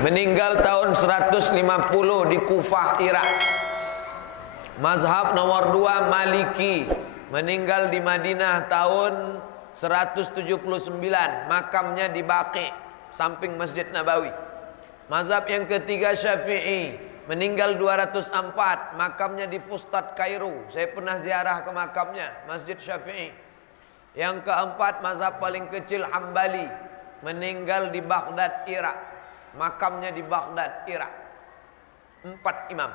meninggal tahun 150 di Kufah, Irak. Mazhab nomor 2 Maliki, meninggal di Madinah tahun 179, makamnya di Baqi, samping Masjid Nabawi. Mazhab yang ketiga Syafi'i, meninggal 204, makamnya di Fustat, Kairo. Saya pernah ziarah ke makamnya, Masjid Syafi'i. Yang keempat mazhab paling kecil Hambali, meninggal di Baghdad, Irak, makamnya di Baghdad, Irak. 4 imam.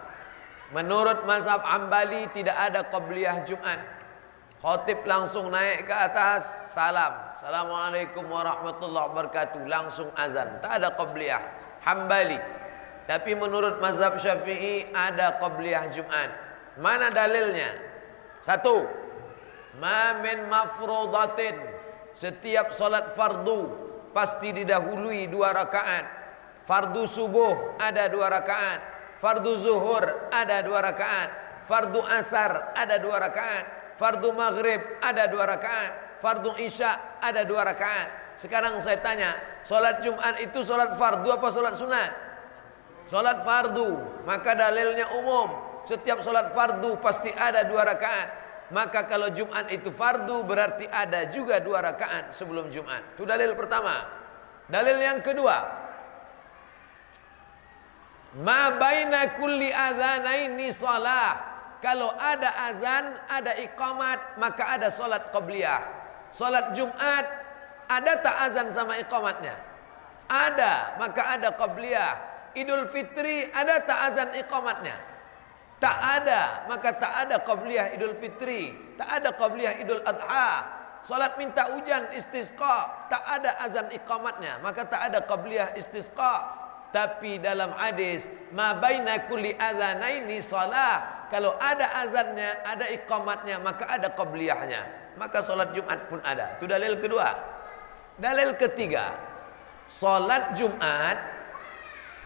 Menurut mazhab Hambali tidak ada qabliyah Jumat. Khatib langsung naik ke atas, salam, assalamualaikum warahmatullahi wabarakatuh, langsung azan, tak ada qabliyah Hambali. Tapi menurut mazhab Syafi'i ada qabliyah Jumat. Mana dalilnya? 1, ma min mafrudatin, setiap solat fardu pasti didahului 2 rakaat. Fardu subuh ada 2 rakaat, fardu zuhur ada 2 rakaat, fardu asar ada 2 rakaat, fardu maghrib ada 2 rakaat, fardu isya ada 2 rakaat. Sekarang saya tanya, solat Jumat itu solat fardu apa solat sunat? Solat fardu. Maka dalilnya umum, setiap solat fardu pasti ada 2 rakaat. Maka kalau Jumat itu fardu berarti ada juga 2 rakaat sebelum Jumat. Itu dalil pertama. Dalil yang kedua, ma baina kulli adzanaini shalah. Kalau ada azan, ada iqamat, maka ada solat qabliyah. Solat Jumat ada tak azan sama iqamatnya? Ada, maka ada qabliyah. Idul Fitri ada tak azan iqamatnya? Tak ada, maka tak ada qabliyah Idul Fitri, tak ada qabliyah Idul Adha. Salat minta hujan istisqa, tak ada azan iqamatnya, maka tak ada qabliyah istisqa. Tapi dalam hadis ma baina kulli adzanaini shalah, kalau ada azannya, ada iqamatnya, maka ada qabliyahnya. Maka salat Jumat pun ada. Itu dalil kedua. Dalil ketiga, salat Jumat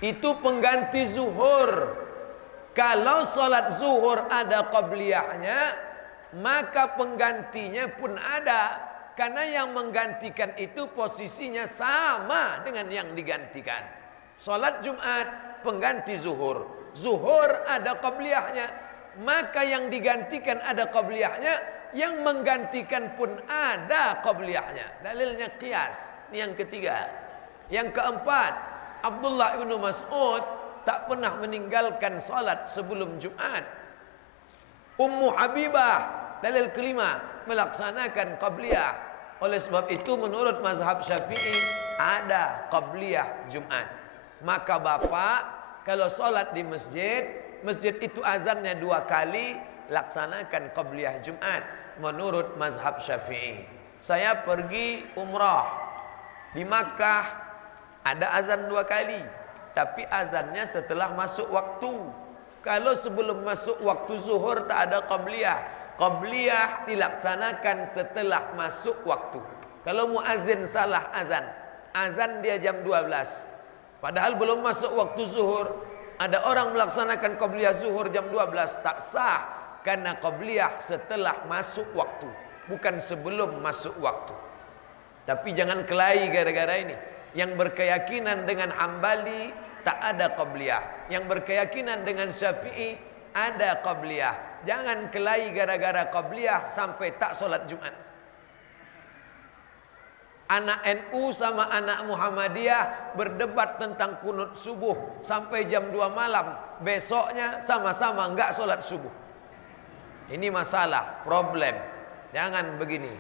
itu pengganti zuhur. Kalau solat zuhur ada qabliyahnya, maka penggantinya pun ada. Karena yang menggantikan itu posisinya sama dengan yang digantikan. Solat Jumat pengganti zuhur. Zuhur ada qabliyahnya, maka yang digantikan ada qabliyahnya, yang menggantikan pun ada qabliyahnya. Dalilnya qiyas. Ini yang ketiga. Yang keempat, Abdullah ibnu Mas'ud tak pernah meninggalkan salat sebelum Jumat. Ummu Habibah, dalil kelima, melaksanakan qabliyah. Oleh sebab itu menurut mazhab Syafi'i ada qabliyah Jumat. Maka bapak kalau salat di masjid, masjid itu azannya 2 kali, laksanakan qabliyah Jumat menurut mazhab Syafi'i. Saya pergi umrah di Makkah, ada azan 2 kali, tapi azannya setelah masuk waktu. Kalau sebelum masuk waktu zuhur tak ada qabliyah. Qabliyah dilaksanakan setelah masuk waktu. Kalau muazin salah azan, azan dia jam 12, padahal belum masuk waktu zuhur, ada orang melaksanakan qabliyah zuhur jam 12, tak sah. Karena qabliyah setelah masuk waktu, bukan sebelum masuk waktu. Tapi jangan kelahi gara-gara ini. Yang berkeyakinan dengan Hambali tak ada qabliyah, yang berkeyakinan dengan Syafi'i ada qabliyah. Jangan kelahi gara-gara qabliyah sampai tak solat Jumat. Anak NU sama anak Muhammadiyah berdebat tentang kunut subuh sampai jam 2 malam. Besoknya sama-sama enggak solat subuh. Ini masalah, problem. Jangan begini.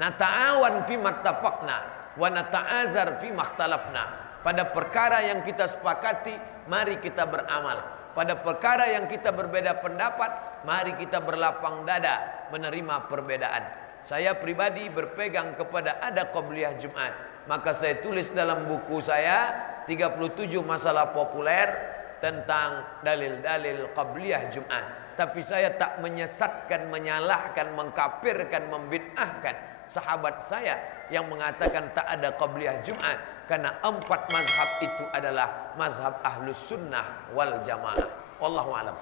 Nata'awan fi mattafaqna wa nata'azar fi makhtalafna. Pada perkara yang kita sepakati, mari kita beramal. Pada perkara yang kita berbeda pendapat, mari kita berlapang dada menerima perbedaan. Saya pribadi berpegang kepada ada qabliyah Jumat. Maka saya tulis dalam buku saya 37 masalah populer tentang dalil-dalil qabliyah Jumat. Tapi saya tak menyesatkan, menyalahkan, mengkafirkan, membid'ahkan sahabat saya yang mengatakan tak ada qabliyah Jumat. Karena 4 mazhab itu adalah mazhab Ahlus Sunnah wal Jamaah. Wallahu a'lam.